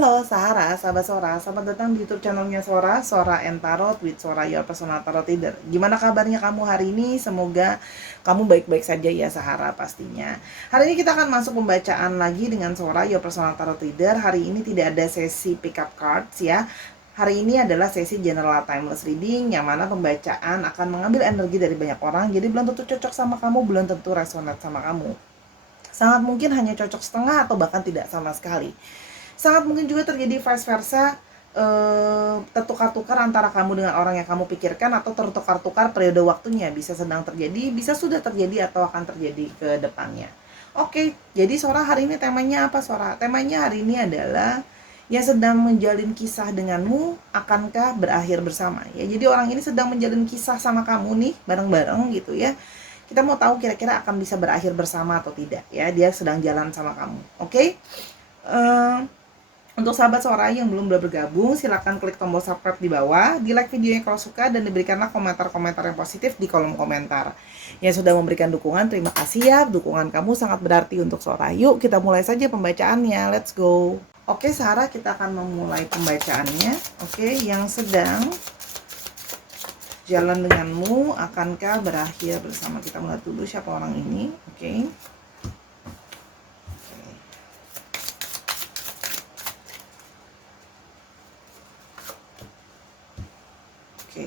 Halo Sahara, sahabat Sora, selamat datang di YouTube channelnya Sora, Sora and Tarot with Sora Your Personal Tarot Reader. Gimana kabarnya kamu hari ini? Semoga kamu baik-baik saja ya Sahara pastinya. Hari ini kita akan masuk pembacaan lagi dengan Sora Your Personal Tarot Reader. Hari ini tidak ada sesi pick up cards ya. Hari ini adalah sesi general timeless reading yang mana pembacaan akan mengambil energi dari banyak orang. Jadi belum tentu cocok sama kamu, belum tentu resonate sama kamu. Sangat mungkin hanya cocok setengah atau bahkan tidak sama sekali. Sangat mungkin juga terjadi vice versa, tertukar-tukar antara kamu dengan orang yang kamu pikirkan, atau tertukar-tukar periode waktunya, bisa sedang terjadi, bisa sudah terjadi, atau akan terjadi ke depannya. Oke, jadi Sora hari ini temanya apa Sora? Temanya hari ini adalah yang sedang menjalin kisah denganmu akankah berakhir bersama ya. Jadi orang ini sedang menjalin kisah sama kamu nih bareng-bareng gitu ya. Kita mau tahu kira-kira akan bisa berakhir bersama atau tidak ya. Dia sedang jalan sama kamu. Oke. Untuk sahabat Sora yang belum bergabung, silahkan klik tombol subscribe di bawah, di like videonya kalau suka, dan diberikanlah komentar-komentar yang positif di kolom komentar. Yang sudah memberikan dukungan, terima kasih ya. Dukungan kamu sangat berarti untuk Sora. Yuk kita mulai saja pembacaannya, let's go. Oke Sarah, kita akan memulai pembacaannya. Oke, yang sedang jalan denganmu akankah berakhir bersama. Kita mulai dulu siapa orang ini. Oke. Oke.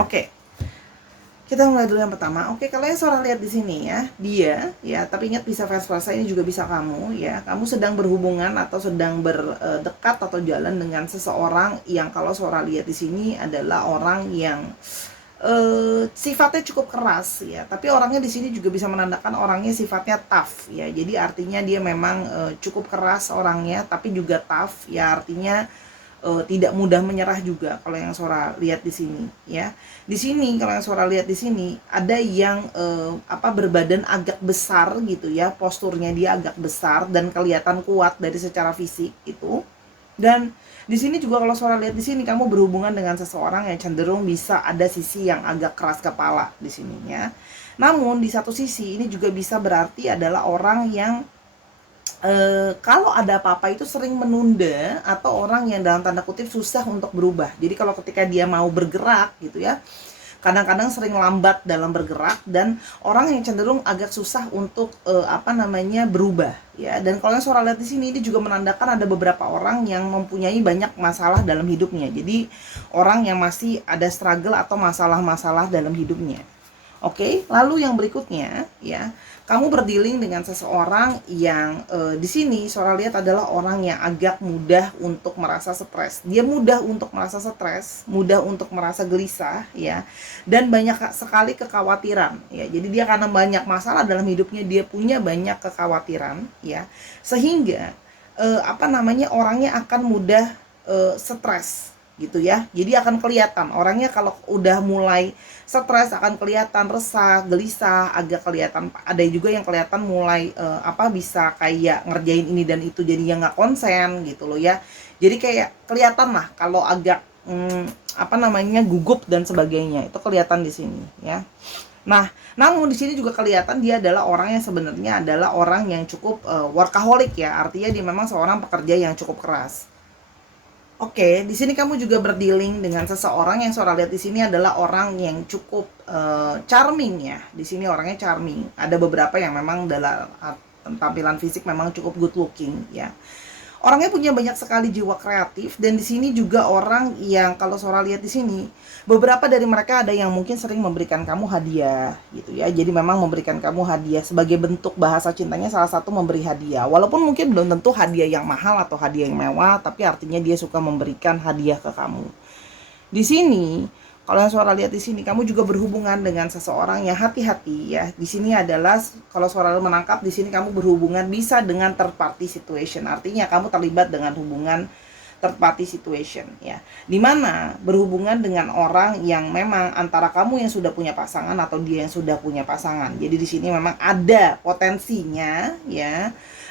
Oke. Kita mulai dulu yang pertama. Oke, kalau yang Sora lihat di sini ya, dia ya, tapi ingat bisa vice versa, ini juga bisa kamu ya. Kamu sedang berhubungan atau sedang berdekat atau jalan dengan seseorang yang kalau Sora lihat di sini adalah orang yang sifatnya cukup keras ya. Tapi orangnya di sini juga bisa menandakan orangnya sifatnya tough ya. Jadi artinya dia memang cukup keras orangnya, tapi juga tough ya, artinya tidak mudah menyerah juga kalau yang Sora lihat di sini ya. Di sini kalau yang Sora lihat di sini ada yang berbadan agak besar gitu ya, posturnya dia agak besar dan kelihatan kuat dari secara fisik itu. Dan di sini juga kalau Sora lihat di sini kamu berhubungan dengan seseorang yang cenderung bisa ada sisi yang agak keras kepala di sininya. Namun di satu sisi ini juga bisa berarti adalah orang yang kalau ada apa-apa itu sering menunda, atau orang yang dalam tanda kutip susah untuk berubah. Jadi kalau ketika dia mau bergerak gitu ya, kadang-kadang sering lambat dalam bergerak, dan orang yang cenderung agak susah untuk berubah ya. Dan kalau yang Sora lihat di sini, ini juga menandakan ada beberapa orang yang mempunyai banyak masalah dalam hidupnya. Jadi orang yang masih ada struggle atau masalah-masalah dalam hidupnya. Oke, lalu yang berikutnya ya, kamu berdealing dengan seseorang yang di sini Sora lihat adalah orang yang agak mudah untuk merasa stres. Dia mudah untuk merasa stres, mudah untuk merasa gelisah ya, dan banyak sekali kekhawatiran ya. Jadi dia karena banyak masalah dalam hidupnya, dia punya banyak kekhawatiran ya, sehingga orangnya akan mudah stres gitu ya. Jadi akan kelihatan orangnya kalau udah mulai stres, akan kelihatan resah, gelisah, agak kelihatan. Ada juga yang kelihatan mulai bisa kayak ngerjain ini dan itu, jadinya nggak konsen gitu loh ya. Jadi kayak kelihatan lah kalau agak gugup dan sebagainya, itu kelihatan di sini ya. Nah, namun di sini juga kelihatan dia adalah orang yang sebenarnya adalah orang yang cukup workaholic ya. Artinya dia memang seorang pekerja yang cukup keras. Oke, di sini kamu juga berdealing dengan seseorang yang Sora lihat di sini adalah orang yang cukup charming ya. Di sini orangnya charming. Ada beberapa yang memang dalam tampilan fisik memang cukup good looking ya. Orangnya punya banyak sekali jiwa kreatif, dan di sini juga orang yang kalau Sora lihat di sini, beberapa dari mereka ada yang mungkin sering memberikan kamu hadiah gitu ya. Jadi memang memberikan kamu hadiah sebagai bentuk bahasa cintanya, salah satu memberi hadiah. Walaupun mungkin belum tentu hadiah yang mahal atau hadiah yang mewah, tapi artinya dia suka memberikan hadiah ke kamu. Di sini kalau yang Sora lihat di sini, kamu juga berhubungan dengan seseorang yang hati-hati ya. Di sini adalah kalau Sora menangkap di sini kamu berhubungan bisa dengan third party situation. Artinya kamu terlibat dengan hubungan third party situation ya, dimana berhubungan dengan orang yang memang antara kamu yang sudah punya pasangan atau dia yang sudah punya pasangan. Jadi di sini memang ada potensinya ya,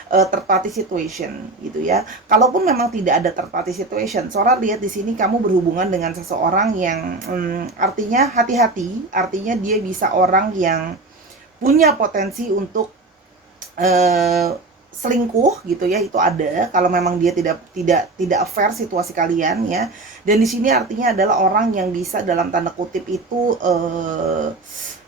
third party situation gitu ya. Kalaupun memang tidak ada third party situation, Sora lihat di sini kamu berhubungan dengan seseorang yang artinya hati-hati, artinya dia bisa orang yang punya potensi untuk selingkuh gitu ya, itu ada kalau memang dia tidak fair situasi kalian ya. Dan di sini artinya adalah orang yang bisa dalam tanda kutip itu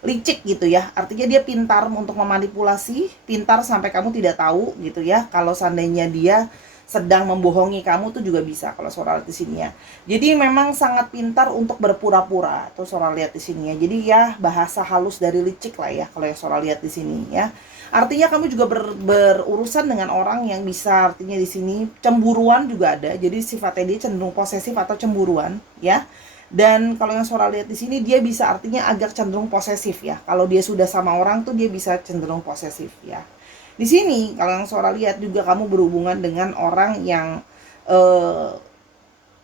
licik gitu ya, artinya dia pintar untuk memanipulasi, pintar sampai kamu tidak tahu gitu ya. Kalau seandainya dia sedang membohongi kamu tuh juga bisa kalau Sora lihat di sini ya. Jadi memang sangat pintar untuk berpura-pura tuh Sora lihat di sini ya. Jadi ya bahasa halus dari licik lah ya kalau yang Sora lihat di sini ya. Artinya kamu juga berurusan dengan orang yang bisa, artinya di sini cemburuan juga ada. Jadi sifatnya dia cenderung posesif atau cemburuan ya. Dan kalau yang Sora lihat di sini dia bisa artinya agak cenderung posesif ya. Kalau dia sudah sama orang tuh dia bisa cenderung posesif ya. Di sini kalau yang Sora lihat juga kamu berhubungan dengan orang yang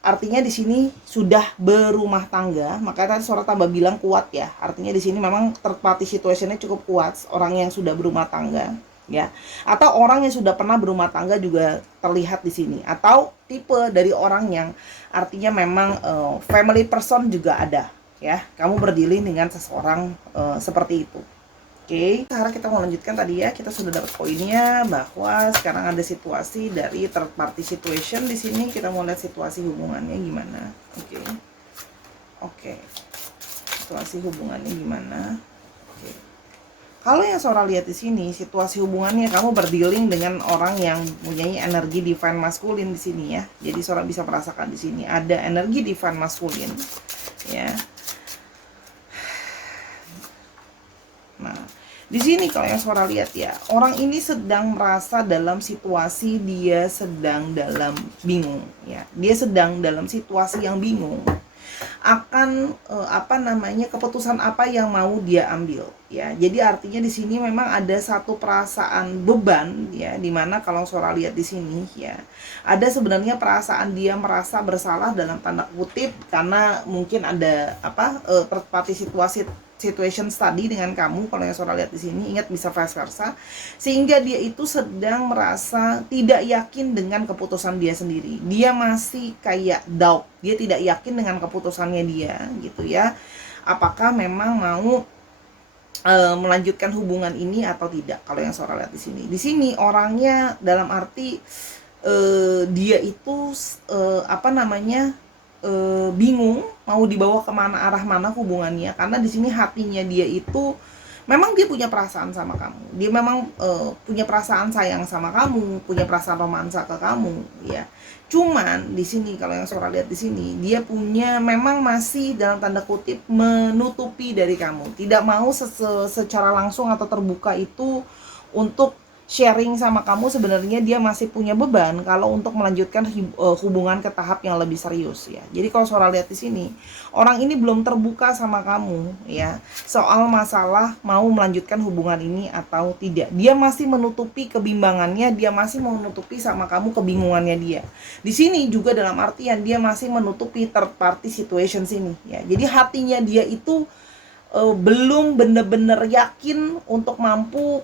artinya di sini sudah berumah tangga, makanya tadi Sora tambah bilang kuat ya. Artinya di sini memang third party situationnya cukup kuat, orang yang sudah berumah tangga ya. Atau orang yang sudah pernah berumah tangga juga terlihat di sini. Atau tipe dari orang yang artinya memang family person juga ada ya. Kamu berdealing dengan seseorang seperti itu. Oke, sekarang kita mau lanjutkan tadi ya, kita sudah dapat poinnya bahwa sekarang ada situasi dari third party situation di sini. Kita mau lihat situasi hubungannya gimana. Oke. Situasi hubungannya gimana? Oke. Kalau yang Sora lihat di sini, situasi hubungannya kamu berdealing dengan orang yang mempunyai energi divine maskulin di sini ya. Jadi Sora bisa merasakan di sini ada energi divine maskulin ya. Nah, di sini kalau yang Sora lihat ya, orang ini sedang merasa dalam situasi dia sedang dalam bingung ya. Dia sedang dalam situasi yang bingung akan keputusan apa yang mau dia ambil ya. Jadi artinya di sini memang ada satu perasaan beban ya, dimana kalau Sora lihat di sini ya, ada sebenarnya perasaan dia merasa bersalah dalam tanda kutip karena mungkin ada third party situation study dengan kamu. Kalau yang Sora lihat di sini, ingat bisa vice versa, sehingga dia itu sedang merasa tidak yakin dengan keputusan dia sendiri. Dia masih kayak doubt, dia tidak yakin dengan keputusannya dia gitu ya. Apakah memang mau melanjutkan hubungan ini atau tidak? Kalau yang Sora lihat di sini orangnya dalam arti dia itu bingung mau dibawa kemana, arah mana hubungannya, karena di sini hatinya dia itu memang dia punya perasaan sama kamu, dia memang punya perasaan sayang sama kamu, punya perasaan romansa ke kamu ya. Cuman di sini kalau yang Sora lihat di sini, dia punya memang masih dalam tanda kutip menutupi dari kamu, tidak mau secara langsung atau terbuka itu untuk sharing sama kamu. Sebenarnya dia masih punya beban kalau untuk melanjutkan hubungan ke tahap yang lebih serius ya. Jadi kalau Sora lihat di sini, orang ini belum terbuka sama kamu ya soal masalah mau melanjutkan hubungan ini atau tidak. Dia masih menutupi kebimbangannya, dia masih menutupi sama kamu kebingungannya dia. Di sini juga dalam artian dia masih menutupi third party situation sini ya. Jadi hatinya dia itu belum bener-bener yakin untuk mampu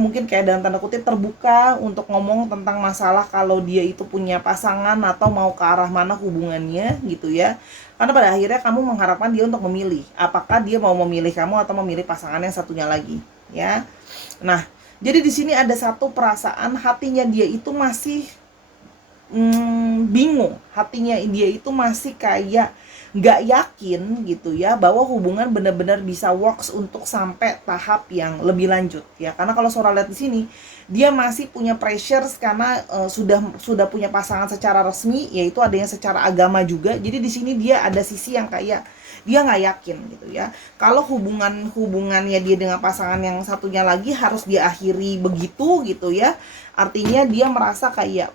mungkin kayak dalam tanda kutip terbuka untuk ngomong tentang masalah kalau dia itu punya pasangan atau mau ke arah mana hubungannya gitu ya. Karena pada akhirnya kamu mengharapkan dia untuk memilih apakah dia mau memilih kamu atau memilih pasangan yang satunya lagi ya. Nah, jadi di sini ada satu perasaan hatinya dia itu masih bingung, hatinya dia itu masih kayak nggak yakin gitu ya bahwa hubungan benar-benar bisa works untuk sampai tahap yang lebih lanjut ya. Karena kalau Sora lihat di sini, dia masih punya pressure karena sudah punya pasangan secara resmi, yaitu ada yang secara agama juga. Jadi di sini dia ada sisi yang kayak dia nggak yakin gitu ya kalau hubungannya dia dengan pasangan yang satunya lagi harus diakhiri begitu gitu ya. Artinya dia merasa kayak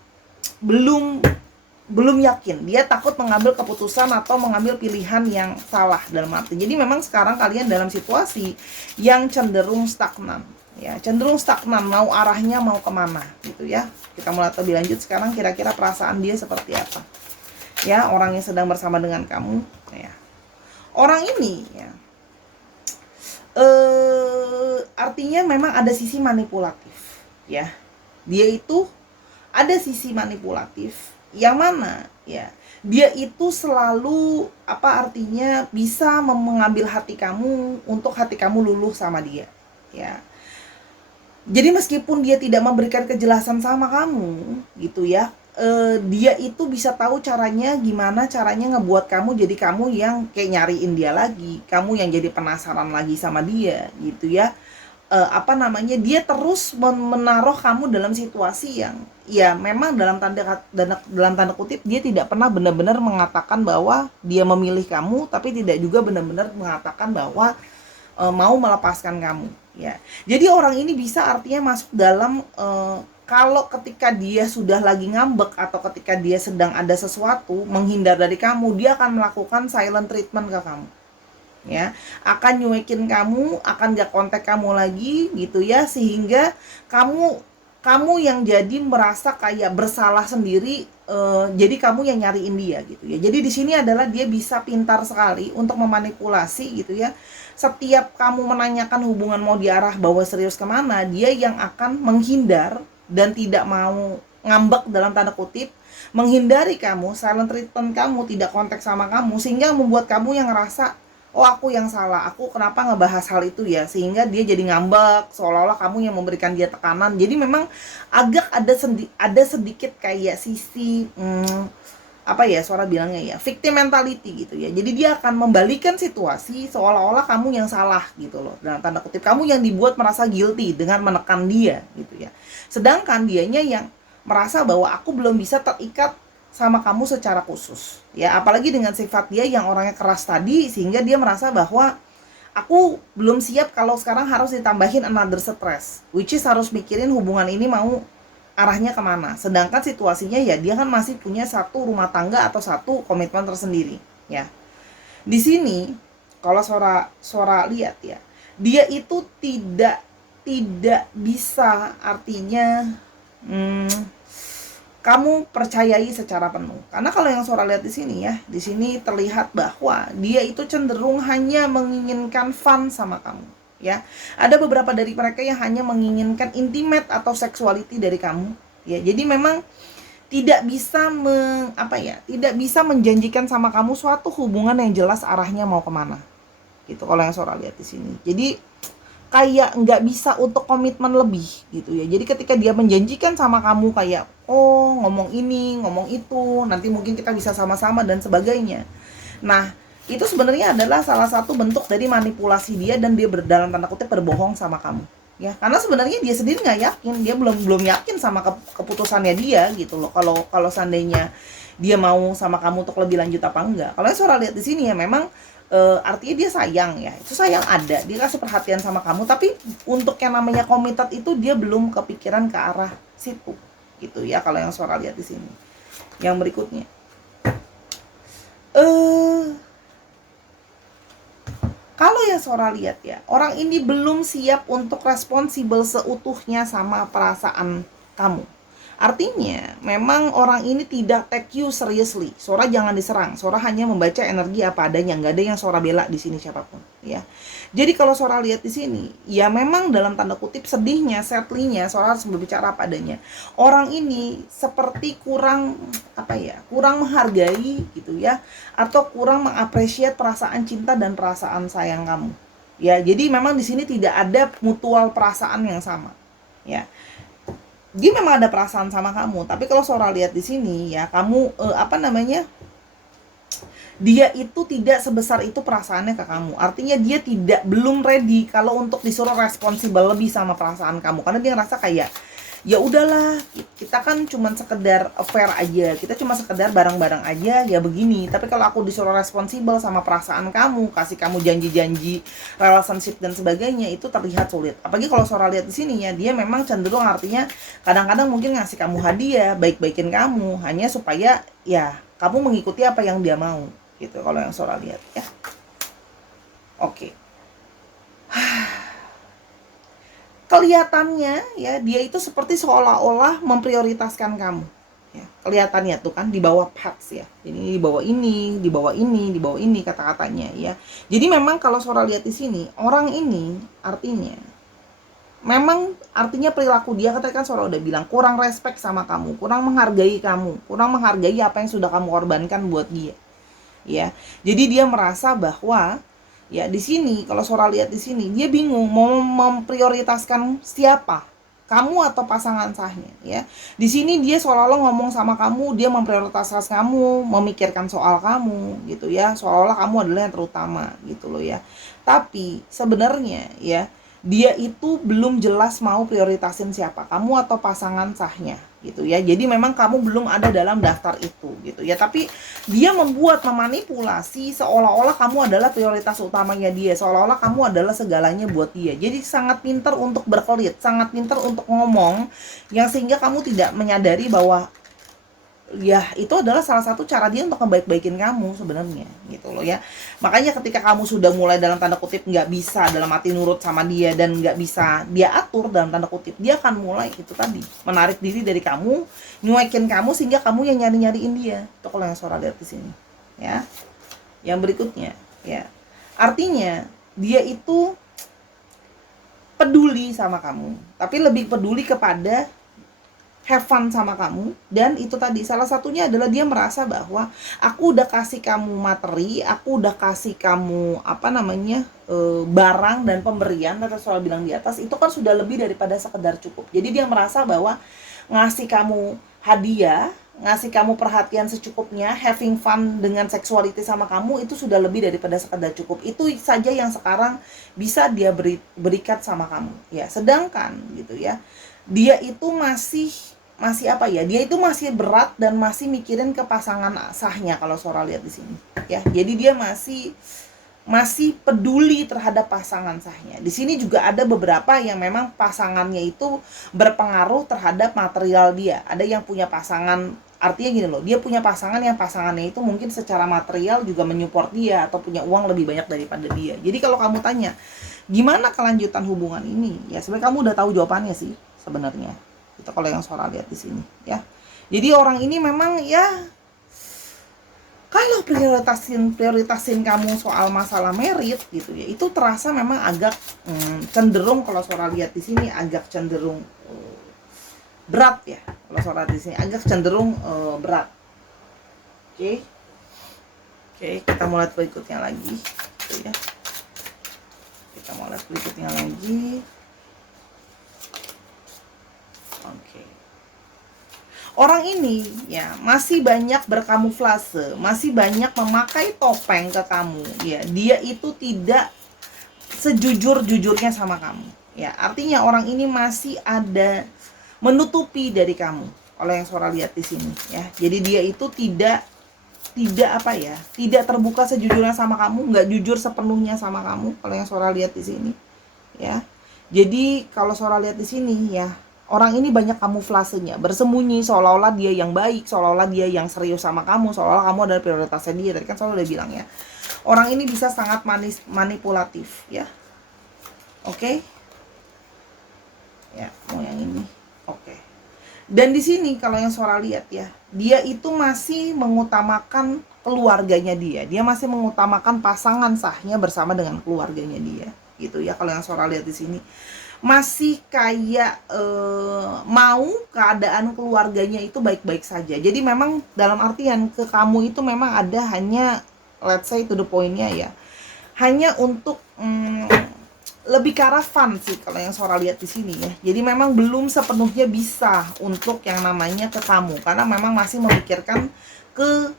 belum yakin, dia takut mengambil keputusan atau mengambil pilihan yang salah dalam arti. Jadi memang sekarang kalian dalam situasi yang cenderung stagnan ya, cenderung stagnan, mau arahnya mau kemana gitu ya. Kita mulai lebih lanjut sekarang, kira-kira perasaan dia seperti apa ya, orang yang sedang bersama dengan kamu ya. Orang ini ya, artinya memang ada sisi manipulatif ya. Dia itu ada sisi manipulatif yang mana ya, dia itu selalu apa artinya bisa mengambil hati kamu untuk hati kamu luluh sama dia ya. Jadi meskipun dia tidak memberikan kejelasan sama kamu gitu ya, dia itu bisa tahu caranya, gimana caranya ngebuat kamu jadi kamu yang kayak nyariin dia lagi, kamu yang jadi penasaran lagi sama dia gitu ya. Apa namanya, dia terus menaruh kamu dalam situasi yang ya memang dalam tanda kutip dia tidak pernah benar-benar mengatakan bahwa dia memilih kamu, tapi tidak juga benar-benar mengatakan bahwa mau melepaskan kamu ya. Jadi orang ini bisa artinya masuk dalam kalau ketika dia sudah lagi ngambek atau ketika dia sedang ada sesuatu menghindar dari kamu, dia akan melakukan silent treatment ke kamu ya, akan nyuekin kamu, akan gak kontak kamu lagi gitu ya, sehingga kamu yang jadi merasa kayak bersalah sendiri, jadi kamu yang nyariin dia gitu ya. Jadi di sini adalah dia bisa pintar sekali untuk memanipulasi gitu ya. Setiap kamu menanyakan hubungan mau diarah bawa serius kemana, dia yang akan menghindar dan tidak mau ngambek dalam tanda kutip, menghindari kamu, silent treatment kamu, tidak kontak sama kamu, sehingga membuat kamu yang ngerasa, oh aku yang salah, aku kenapa ngebahas hal itu ya, sehingga dia jadi ngambek seolah-olah kamu yang memberikan dia tekanan. Jadi memang agak ada sedikit kayak sisi apa ya, suara bilangnya ya, victim mentality gitu ya. Jadi dia akan membalikan situasi seolah-olah kamu yang salah gitu loh, dalam tanda kutip kamu yang dibuat merasa guilty dengan menekan dia gitu ya, sedangkan dianya yang merasa bahwa aku belum bisa terikat sama kamu secara khusus ya, apalagi dengan sifat dia yang orangnya keras tadi, sehingga dia merasa bahwa aku belum siap kalau sekarang harus ditambahin another stress, which is harus mikirin hubungan ini mau arahnya kemana, sedangkan situasinya ya dia kan masih punya satu rumah tangga atau satu komitmen tersendiri ya. Di sini kalau suara lihat ya, dia itu tidak bisa artinya kamu percayai secara penuh. Karena kalau yang suara lihat di sini ya, di sini terlihat bahwa dia itu cenderung hanya menginginkan fun sama kamu, ya. Ada beberapa dari mereka yang hanya menginginkan intimate atau sexuality dari kamu, ya. Jadi memang tidak bisa tidak bisa menjanjikan sama kamu suatu hubungan yang jelas arahnya mau kemana, gitu. Kalau yang suara lihat di sini, jadi kayak nggak bisa untuk komitmen lebih gitu ya. Jadi ketika dia menjanjikan sama kamu kayak, oh ngomong ini, ngomong itu, nanti mungkin kita bisa sama-sama dan sebagainya. Nah, itu sebenarnya adalah salah satu bentuk dari manipulasi dia, dan dia dalam tanda kutip berbohong sama kamu. Ya, karena sebenarnya dia sendiri nggak yakin, dia belum yakin sama keputusannya dia gitu loh. Kalau seandainya dia mau sama kamu untuk lebih lanjut apa enggak. Kalau suara lihat di sini ya memang artinya dia sayang ya, itu sayang ada, dia kasih perhatian sama kamu, tapi untuk yang namanya committed itu dia belum kepikiran ke arah situ gitu ya. Kalau yang suara lihat di sini, yang berikutnya kalau yang suara lihat ya, orang ini belum siap untuk responsibel seutuhnya sama perasaan kamu. Artinya, memang orang ini tidak take you seriously. Sora jangan diserang. Sora hanya membaca energi apa adanya. Nggak ada yang Sora bela di sini siapapun. Ya. Jadi kalau Sora lihat di sini, ya memang dalam tanda kutip sedihnya, sadly-nya, Sora harus berbicara apa adanya. Orang ini seperti kurang kurang menghargai gitu ya, atau kurang mengapresiasi perasaan cinta dan perasaan sayang kamu. Ya, jadi memang di sini tidak ada mutual perasaan yang sama. Ya. Dia memang ada perasaan sama kamu, tapi kalau Sora lihat di sini ya, kamu dia itu tidak sebesar itu perasaannya ke kamu. Artinya dia belum ready kalau untuk disuruh responsibel lebih sama perasaan kamu, karena dia ngerasa kayak ya udahlah, kita kan cuma sekedar affair aja, kita cuma sekedar bareng-bareng aja ya begini. Tapi kalau aku disuruh responsibel sama perasaan kamu, kasih kamu janji-janji relationship dan sebagainya, itu terlihat sulit. Apalagi kalau Sora lihat di sini ya, dia memang cenderung artinya kadang-kadang mungkin ngasih kamu hadiah, baik-baikin kamu hanya supaya ya kamu mengikuti apa yang dia mau gitu. Kalau yang Sora lihat ya. Oke. kelihatannya ya dia itu seperti seolah-olah memprioritaskan kamu ya, kelihatannya tuh kan di bawah parts ya, jadi di bawah ini, di bawah ini, di bawah ini kata-katanya ya. Jadi memang kalau Sora lihat di sini, orang ini artinya memang artinya perilaku dia, katakan Sora udah bilang kurang respect sama kamu, kurang menghargai kamu, kurang menghargai apa yang sudah kamu korbankan buat dia ya. Jadi dia merasa bahwa ya di sini kalau Sora lihat di sini dia bingung mau memprioritaskan siapa, kamu atau pasangan sahnya ya. Di sini dia seolah-olah ngomong sama kamu, dia memprioritaskan kamu, memikirkan soal kamu gitu ya, seolah-olah kamu adalah yang terutama gitu loh ya. Tapi sebenarnya ya dia itu belum jelas mau prioritasin siapa, kamu atau pasangan sahnya gitu ya. Jadi memang kamu belum ada dalam daftar itu gitu ya. Tapi dia memanipulasi seolah-olah kamu adalah prioritas utamanya dia, seolah-olah kamu adalah segalanya buat dia. Jadi sangat pintar untuk berkelit, sangat pintar untuk ngomong, yang sehingga kamu tidak menyadari bahwa ya itu adalah salah satu cara dia untuk ngebaik-baikin kamu sebenarnya gitu loh ya. Makanya ketika kamu sudah mulai dalam tanda kutip nggak bisa dalam arti nurut sama dia dan nggak bisa dia atur dalam tanda kutip, dia akan mulai itu tadi menarik diri dari kamu, nyuekin kamu sehingga kamu yang nyari-nyariin dia. Itu kalau yang Sora lihat di sini ya. Yang berikutnya ya, artinya dia itu peduli sama kamu, tapi lebih peduli kepada have fun sama kamu. Dan itu tadi salah satunya adalah dia merasa bahwa aku udah kasih kamu materi, aku udah kasih kamu barang dan pemberian, atau soal bilang di atas itu kan sudah lebih daripada sekedar cukup. Jadi dia merasa bahwa ngasih kamu hadiah, ngasih kamu perhatian secukupnya, having fun dengan seksualiti sama kamu itu sudah lebih daripada sekedar cukup. Itu saja yang sekarang bisa dia berikan sama kamu ya. Sedangkan gitu ya, dia itu masih apa ya, dia itu masih berat dan masih mikirin ke pasangan sahnya kalau Sora lihat di sini ya. Jadi dia masih peduli terhadap pasangan sahnya. Di sini juga ada beberapa yang memang pasangannya itu berpengaruh terhadap material dia. Ada yang punya pasangan, artinya gini loh, dia punya pasangan yang pasangannya itu mungkin secara material juga menyupport dia atau punya uang lebih banyak daripada dia. Jadi kalau kamu tanya gimana kelanjutan hubungan ini, ya sebenarnya kamu udah tahu jawabannya sih sebenarnya. Itu kalau yang Sora lihat di sini ya. Jadi orang ini memang ya kalau prioritasin kamu soal masalah merit gitu ya, itu terasa memang agak cenderung, kalau Sora lihat di sini agak cenderung berat ya. Kalau Sora di sini agak cenderung berat. Oke. Oke, kita mau lihat berikutnya lagi gitu ya. Kita mau lihat berikutnya lagi. Oke. Orang ini ya masih banyak berkamuflase, masih banyak memakai topeng ke kamu ya. Dia itu tidak sejujur-jujurnya sama kamu ya. Artinya orang ini masih ada menutupi dari kamu. Kalau yang Sora lihat di sini ya. Jadi dia itu tidak terbuka sejujurnya sama kamu, nggak jujur sepenuhnya sama kamu. Kalau yang Sora lihat di sini ya. Jadi kalau Sora lihat di sini ya, orang ini banyak kamuflasenya, bersembunyi seolah-olah dia yang baik, seolah-olah dia yang serius sama kamu, seolah-olah kamu adalah prioritasnya dia. Tadi kan Sora udah bilang ya, orang ini bisa sangat manipulatif ya. Oke. Ya, mau yang ini. Oke. Dan di sini kalau yang Sora lihat ya, dia itu masih mengutamakan keluarganya dia. Dia masih mengutamakan pasangan sahnya bersama dengan keluarganya dia. Gitu ya kalau yang Sora lihat di sini. Masih kayak mau keadaan keluarganya itu baik-baik saja. Jadi memang dalam artian ke kamu itu memang ada hanya let's say to the point-nya ya, hanya untuk lebih ke arah fun sih kalau yang Sora lihat di sini ya. Jadi memang belum sepenuhnya bisa untuk yang namanya ke kamu, karena memang masih memikirkan ke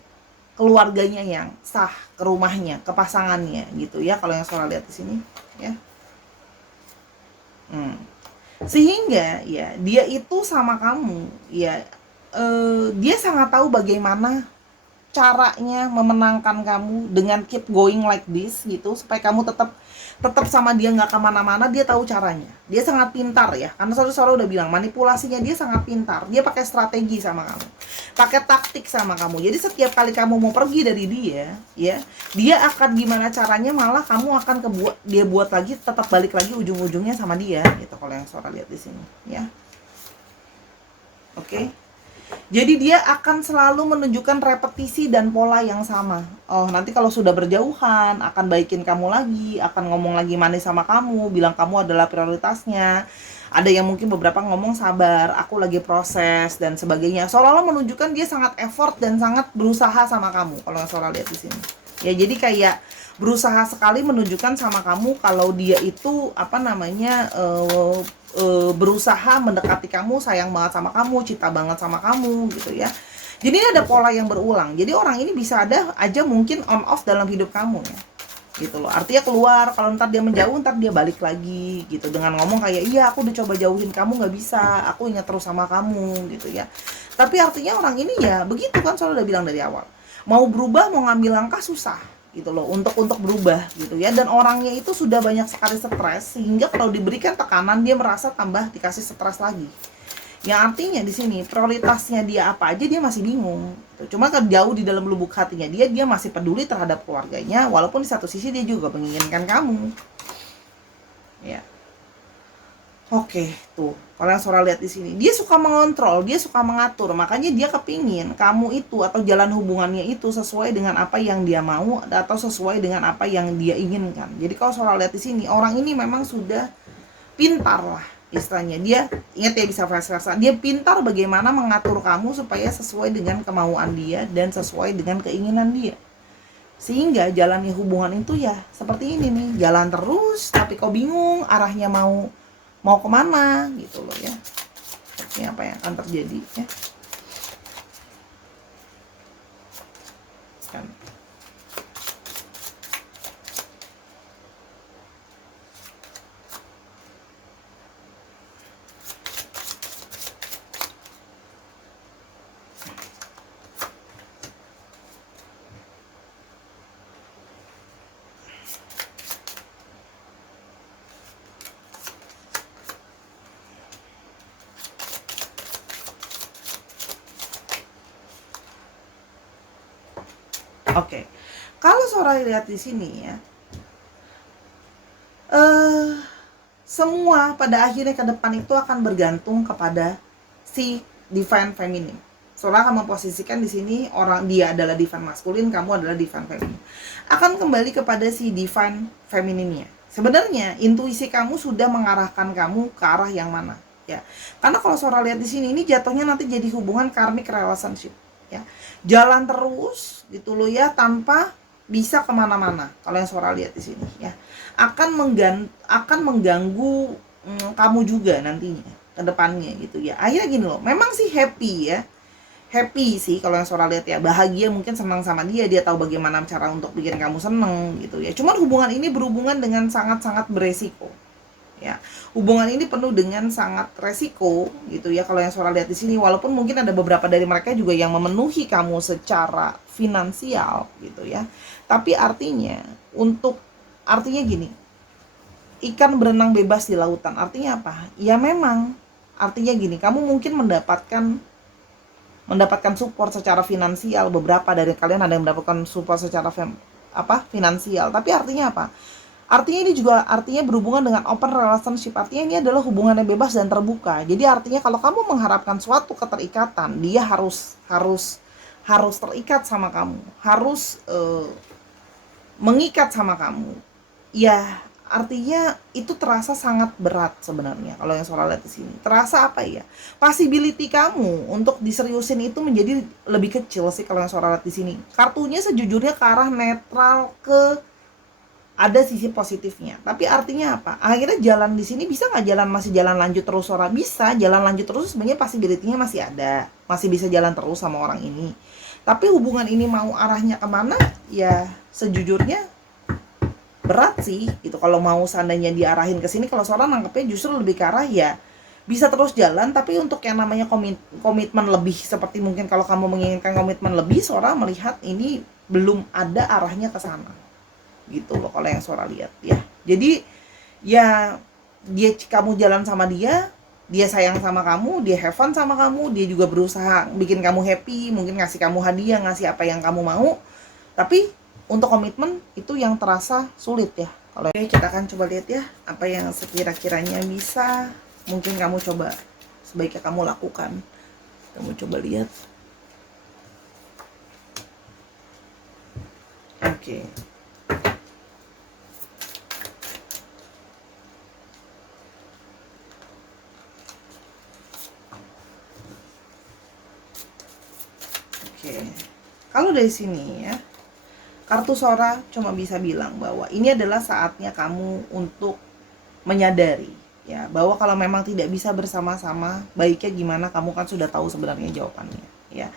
keluarganya yang sah, ke rumahnya, ke pasangannya gitu ya kalau yang Sora lihat di sini ya. Sehingga ya dia itu sama kamu ya, dia sangat tahu bagaimana caranya memenangkan kamu dengan keep going like this gitu, supaya kamu tetap tetap sama dia, nggak kemana-mana. Dia tahu caranya, dia sangat pintar ya, karena saudara udah bilang manipulasinya dia sangat pintar. Dia pakai strategi sama kamu, pakai taktik sama kamu. Jadi setiap kali kamu mau pergi dari dia ya, dia akan gimana caranya, malah kamu akan dia buat lagi, tetap balik lagi ujung-ujungnya sama dia gitu, kalau yang saudara lihat di sini ya. Oke. Jadi dia akan selalu menunjukkan repetisi dan pola yang sama. Oh, nanti kalau sudah berjauhan, akan baikin kamu lagi, akan ngomong lagi manis sama kamu, bilang kamu adalah prioritasnya. Ada yang mungkin beberapa ngomong sabar, aku lagi proses dan sebagainya. Seolah-olah menunjukkan dia sangat effort dan sangat berusaha sama kamu. Kalau Sora lihat di sini. Ya, jadi kayak berusaha sekali menunjukkan sama kamu kalau dia itu apa namanya berusaha mendekati kamu, sayang banget sama kamu, cinta banget sama kamu gitu ya. Jadi ini ada pola yang berulang. Jadi orang ini bisa ada aja mungkin on off dalam hidup kamu ya, gitu loh. Artinya keluar, kalau ntar dia menjauh, ntar dia balik lagi gitu, dengan ngomong kayak iya aku udah coba jauhin kamu nggak bisa, aku ingat terus sama kamu gitu ya. Tapi artinya orang ini ya begitu kan, soalnya udah bilang dari awal, mau berubah, mau ngambil langkah susah gitu loh, untuk berubah gitu ya. Dan orangnya itu sudah banyak sekali stres, sehingga kalau diberikan tekanan dia merasa tambah dikasih stres lagi. Yang artinya di sini prioritasnya dia apa aja dia masih bingung gitu. Cuma kan jauh di dalam lubuk hatinya dia masih peduli terhadap keluarganya, walaupun di satu sisi dia juga menginginkan kamu ya. Oke, tuh. Kalau yang Sora lihat di sini, dia suka mengontrol, dia suka mengatur. Makanya dia kepingin kamu itu atau jalan hubungannya itu sesuai dengan apa yang dia mau atau sesuai dengan apa yang dia inginkan. Jadi kalau Sora lihat di sini, orang ini memang sudah pintar lah istilahnya. Dia ingat ya, bisa versa, dia pintar bagaimana mengatur kamu supaya sesuai dengan kemauan dia dan sesuai dengan keinginan dia. Sehingga jalannya hubungan itu ya seperti ini nih, jalan terus tapi kau bingung arahnya mau kemana gitu loh ya. Ini apa yang akan terjadi ya kan. Oke. Kalau Sora lihat di sini ya, semua pada akhirnya ke depan itu akan bergantung kepada si divine feminine. Sora akan memposisikan di sini, orang dia adalah divine maskulin, kamu adalah divine feminine. Akan kembali kepada si divine femininnya. Sebenarnya intuisi kamu sudah mengarahkan kamu ke arah yang mana ya. Karena kalau Sora lihat di sini, ini jatuhnya nanti jadi hubungan karmic relationship ya. Jalan terus gitu loh ya, tanpa bisa kemana-mana. Kalau yang Sora lihat di sini ya, akan mengganggu kamu juga nantinya ke depannya gitu ya. Akhirnya gini loh, memang sih happy ya, happy sih kalau yang Sora lihat ya, bahagia, mungkin senang sama dia, dia tahu bagaimana cara untuk bikin kamu seneng gitu ya. Cuman hubungan ini berhubungan dengan sangat-sangat beresiko ya. Hubungan ini penuh dengan sangat resiko gitu ya. Kalau yang Sora lihat di sini, walaupun mungkin ada beberapa dari mereka juga yang memenuhi kamu secara finansial gitu ya, tapi artinya gini, ikan berenang bebas di lautan. Artinya apa? Ya memang artinya gini, kamu mungkin mendapatkan support secara finansial. Beberapa dari kalian ada yang mendapatkan support secara finansial. Tapi artinya apa? Artinya ini juga artinya berhubungan dengan open relationship. Artinya ini adalah hubungan yang bebas dan terbuka. Jadi artinya kalau kamu mengharapkan suatu keterikatan, dia harus terikat sama kamu, harus mengikat sama kamu. Ya, artinya itu terasa sangat berat sebenarnya. Kalau yang Sora lihat di sini, terasa apa ya? Possibility kamu untuk diseriusin itu menjadi lebih kecil sih kalau yang Sora lihat di sini. Kartunya sejujurnya ke arah netral, ke ada sisi positifnya. Tapi artinya apa? Akhirnya jalan di sini bisa nggak masih jalan lanjut terus Sora? Bisa, jalan lanjut terus sebenarnya possibility-nya masih ada. Masih bisa jalan terus sama orang ini. Tapi hubungan ini mau arahnya kemana? Ya sejujurnya berat sih gitu. Kalau mau seandainya diarahin ke sini, kalau Sora nangkepnya justru lebih ke arah ya bisa terus jalan, tapi untuk yang namanya komitmen lebih, seperti mungkin kalau kamu menginginkan komitmen lebih, Sora melihat ini belum ada arahnya ke sana gitu loh kalau yang Sora lihat ya. Jadi ya, kamu jalan sama dia, dia sayang sama kamu, dia have fun sama kamu, dia juga berusaha bikin kamu happy, mungkin ngasih kamu hadiah, ngasih apa yang kamu mau. Tapi untuk komitmen itu yang terasa sulit ya. Kalau kita akan coba lihat ya, apa yang sekira-kiranya bisa mungkin kamu coba, sebaiknya kamu lakukan. Kamu coba lihat. Oke. Kalau dari sini ya, kartu Sora cuma bisa bilang bahwa ini adalah saatnya kamu untuk menyadari ya, bahwa kalau memang tidak bisa bersama-sama, baiknya gimana, kamu kan sudah tahu sebenarnya jawabannya ya.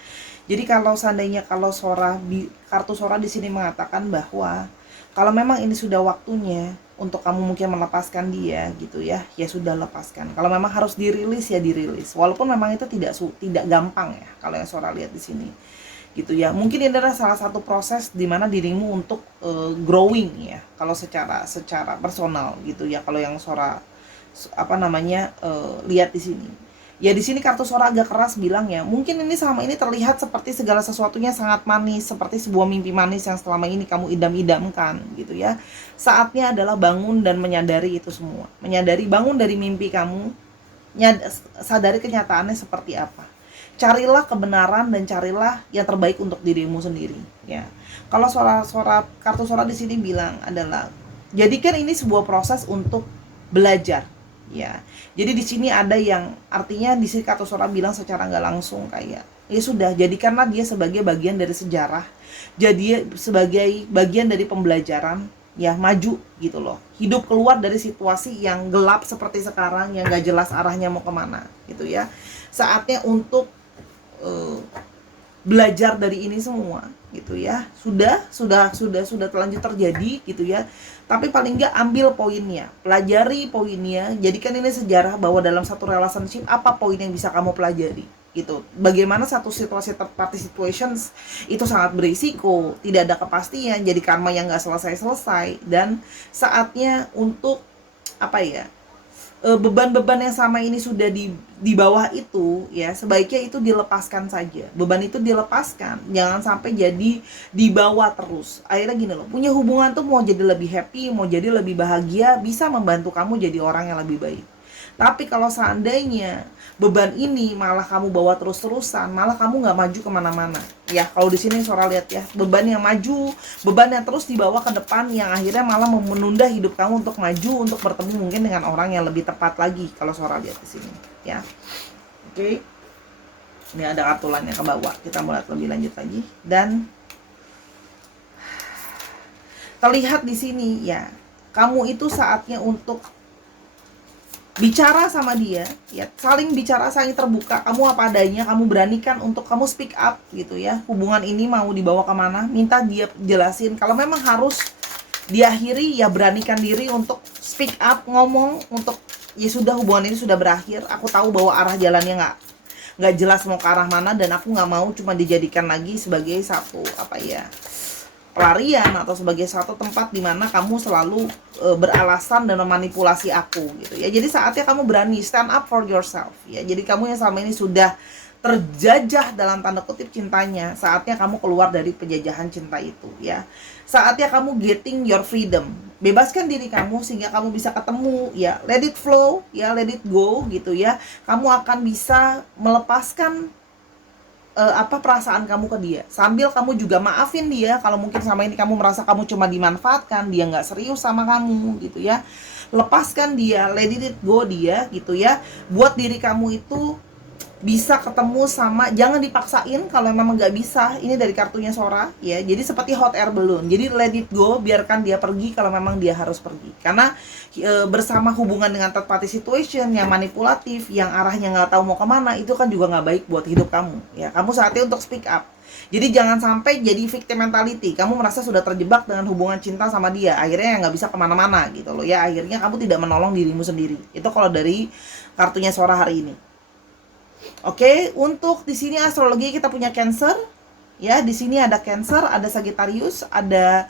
Jadi kalau seandainya kartu Sora di sini mengatakan bahwa kalau memang ini sudah waktunya untuk kamu mungkin melepaskan dia gitu ya, ya sudah lepaskan. Kalau memang harus dirilis ya dirilis. Walaupun memang itu tidak gampang ya kalau yang Sora lihat di sini. Gitu ya. Mungkin ini adalah salah satu proses di mana dirimu untuk growing ya. Kalau secara personal gitu ya. Kalau yang Sora lihat di sini. Ya di sini kartu Sora agak keras bilang ya, mungkin ini selama ini terlihat seperti segala sesuatunya sangat manis, seperti sebuah mimpi manis yang selama ini kamu idam-idamkan gitu ya. Saatnya adalah bangun dan menyadari itu semua. Menyadari, bangun dari mimpi kamu, sadari kenyataannya seperti apa. Carilah kebenaran dan carilah yang terbaik untuk dirimu sendiri ya. Kalau kartu Sora di sini bilang adalah, jadikan ini sebuah proses untuk belajar ya. Jadi di sini ada yang artinya di sini kartu Sora bilang secara nggak langsung kayak, ya sudah, jadikanlah dia sebagai bagian dari sejarah, jadi sebagai bagian dari pembelajaran ya, maju gitu loh, hidup keluar dari situasi yang gelap seperti sekarang, yang nggak jelas arahnya mau kemana gitu ya. Saatnya untuk belajar dari ini semua gitu ya. Sudah terlanjur terjadi gitu ya. Tapi paling nggak ambil poinnya, pelajari poinnya, jadikan ini sejarah bahwa dalam satu relationship apa poin yang bisa kamu pelajari gitu. Bagaimana satu situasi party situations itu sangat berisiko, tidak ada kepastian, jadi karma yang nggak selesai dan saatnya untuk beban-beban yang sama ini sudah di bawah itu ya, sebaiknya itu dilepaskan saja. Beban itu dilepaskan, jangan sampai jadi dibawa terus. Akhirnya gini loh, punya hubungan tuh mau jadi lebih happy, mau jadi lebih bahagia, bisa membantu kamu jadi orang yang lebih baik. Tapi kalau seandainya beban ini malah kamu bawa terus-terusan, malah kamu nggak maju kemana-mana ya. Kalau di sini Sora lihat ya, beban yang maju, beban yang terus dibawa ke depan, yang akhirnya malah menunda hidup kamu untuk maju, untuk bertemu mungkin dengan orang yang lebih tepat lagi. Kalau Sora lihat di sini ya. Oke. Ini ada kartu lainnya ke bawah, kita mulai lebih lanjut lagi. Dan terlihat di sini ya, kamu itu saatnya untuk bicara sama dia ya, saling bicara, saling terbuka, kamu apa adanya, kamu beranikan untuk kamu speak up gitu ya. Hubungan ini mau dibawa kemana, minta dia jelasin. Kalau memang harus diakhiri ya, beranikan diri untuk speak up, ngomong untuk ya sudah, hubungan ini sudah berakhir, aku tahu bahwa arah jalannya nggak jelas mau ke arah mana, dan aku nggak mau cuma dijadikan lagi sebagai satu pelarian atau sebagai suatu tempat di mana kamu selalu beralasan dan memanipulasi aku gitu ya. Jadi saatnya kamu berani stand up for yourself ya. Jadi kamu yang selama ini sudah terjajah dalam tanda kutip cintanya, saatnya kamu keluar dari penjajahan cinta itu ya. Saatnya kamu getting your freedom, bebaskan diri kamu sehingga kamu bisa ketemu ya, let it flow ya, let it go gitu ya. Kamu akan bisa melepaskan perasaan kamu ke dia, sambil kamu juga maafin dia kalau mungkin sama ini kamu merasa kamu cuma dimanfaatkan, dia nggak serius sama kamu gitu ya. Lepaskan dia, let it go dia gitu ya. Buat diri kamu itu bisa ketemu sama, jangan dipaksain kalau memang nggak bisa. Ini dari kartunya Sora ya, jadi seperti hot air balloon, jadi let it go, biarkan dia pergi kalau memang dia harus pergi. Karena bersama hubungan dengan third party situation yang manipulatif, yang arahnya nggak tahu mau kemana, itu kan juga nggak baik buat hidup kamu ya. Kamu saatnya untuk speak up. Jadi jangan sampai jadi victim mentality, kamu merasa sudah terjebak dengan hubungan cinta sama dia, akhirnya nggak bisa kemana-mana gitu loh ya. Akhirnya kamu tidak menolong dirimu sendiri. Itu kalau dari kartunya Sora hari ini. Oke, untuk di sini astrologi kita punya Cancer. Ya, di sini ada Cancer, ada Sagittarius, ada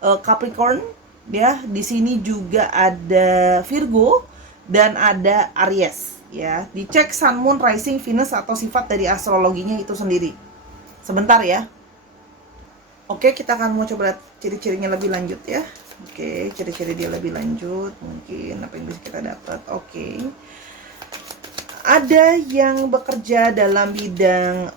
Capricorn, ya. Di sini juga ada Virgo dan ada Aries, ya. Dicek Sun, Moon, Rising, Venus atau sifat dari astrologinya itu sendiri. Sebentar ya. Oke, kita akan mau coba lihat ciri-cirinya lebih lanjut ya. Oke, ciri-ciri dia lebih lanjut, mungkin apa yang bisa kita dapat. Oke. Ada yang bekerja dalam bidang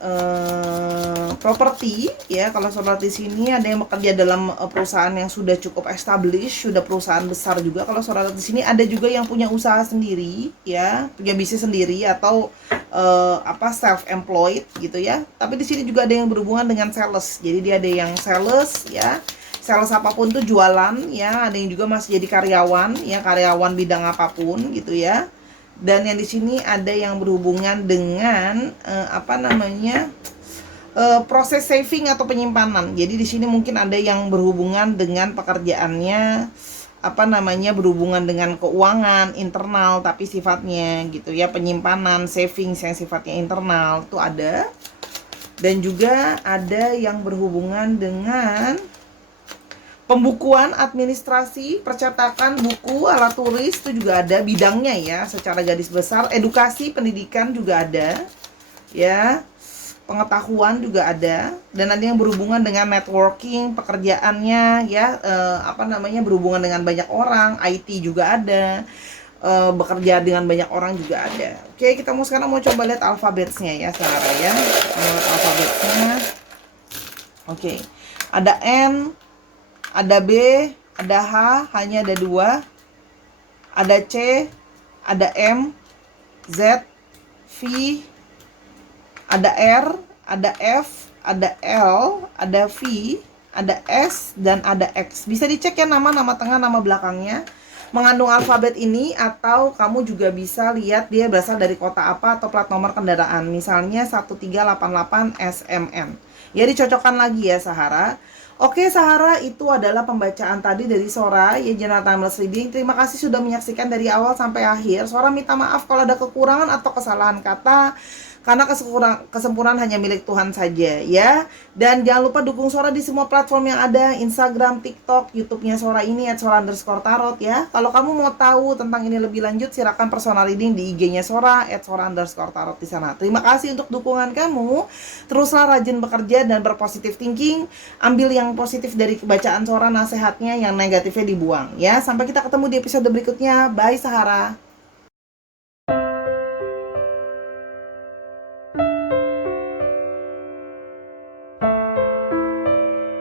properti ya. Kalau sobat di sini ada yang bekerja dalam perusahaan yang sudah cukup established, sudah perusahaan besar juga. Kalau sobat di sini ada juga yang punya usaha sendiri ya, punya bisnis sendiri atau self employed gitu ya. Tapi di sini juga ada yang berhubungan dengan sales. Jadi dia ada yang sales ya. Sales apapun tuh jualan ya, ada yang juga masih jadi karyawan ya, karyawan bidang apapun gitu ya. Dan yang di sini ada yang berhubungan dengan proses saving atau penyimpanan. Jadi di sini mungkin ada yang berhubungan dengan pekerjaannya berhubungan dengan keuangan internal tapi sifatnya gitu ya, penyimpanan, savings yang sifatnya internal tuh ada. Dan juga ada yang berhubungan dengan pembukuan, administrasi, percetakan buku, alat tulis itu juga ada bidangnya ya, secara garis besar. Edukasi, pendidikan juga ada ya, pengetahuan juga ada. Dan ada yang berhubungan dengan networking, pekerjaannya ya, berhubungan dengan banyak orang. IT juga ada, bekerja dengan banyak orang juga ada. Oke, kita sekarang mau coba lihat alfabetnya ya saudara ya. Lihat alfabetnya. Oke, ada N, ada B, ada H, hanya ada 2. Ada C, ada M, Z, V, ada R, ada F, ada L, ada V, ada S, dan ada X. Bisa dicek ya nama tengah, nama belakangnya mengandung alfabet ini, atau kamu juga bisa lihat dia berasal dari kota apa atau plat nomor kendaraan. Misalnya 1388 SMN. Ya dicocokkan lagi ya Sahara. Oke Sahara, itu adalah pembacaan tadi dari Sora ya, General Timeless Reading. Terima kasih sudah menyaksikan dari awal sampai akhir. Sora minta maaf kalau ada kekurangan atau kesalahan kata, karena kesempurnaan hanya milik Tuhan saja ya. Dan jangan lupa dukung Sora di semua platform yang ada, Instagram, TikTok, YouTube-nya Sora ini @sora_tarot ya. Kalau kamu mau tahu tentang ini lebih lanjut, silakan personal reading di IG-nya Sora @sora_tarot di sana. Terima kasih untuk dukungan kamu. Teruslah rajin bekerja dan berpositif thinking. Ambil yang positif dari bacaan Sora, nasihatnya, yang negatifnya dibuang ya. Sampai kita ketemu di episode berikutnya. Bye Sahara.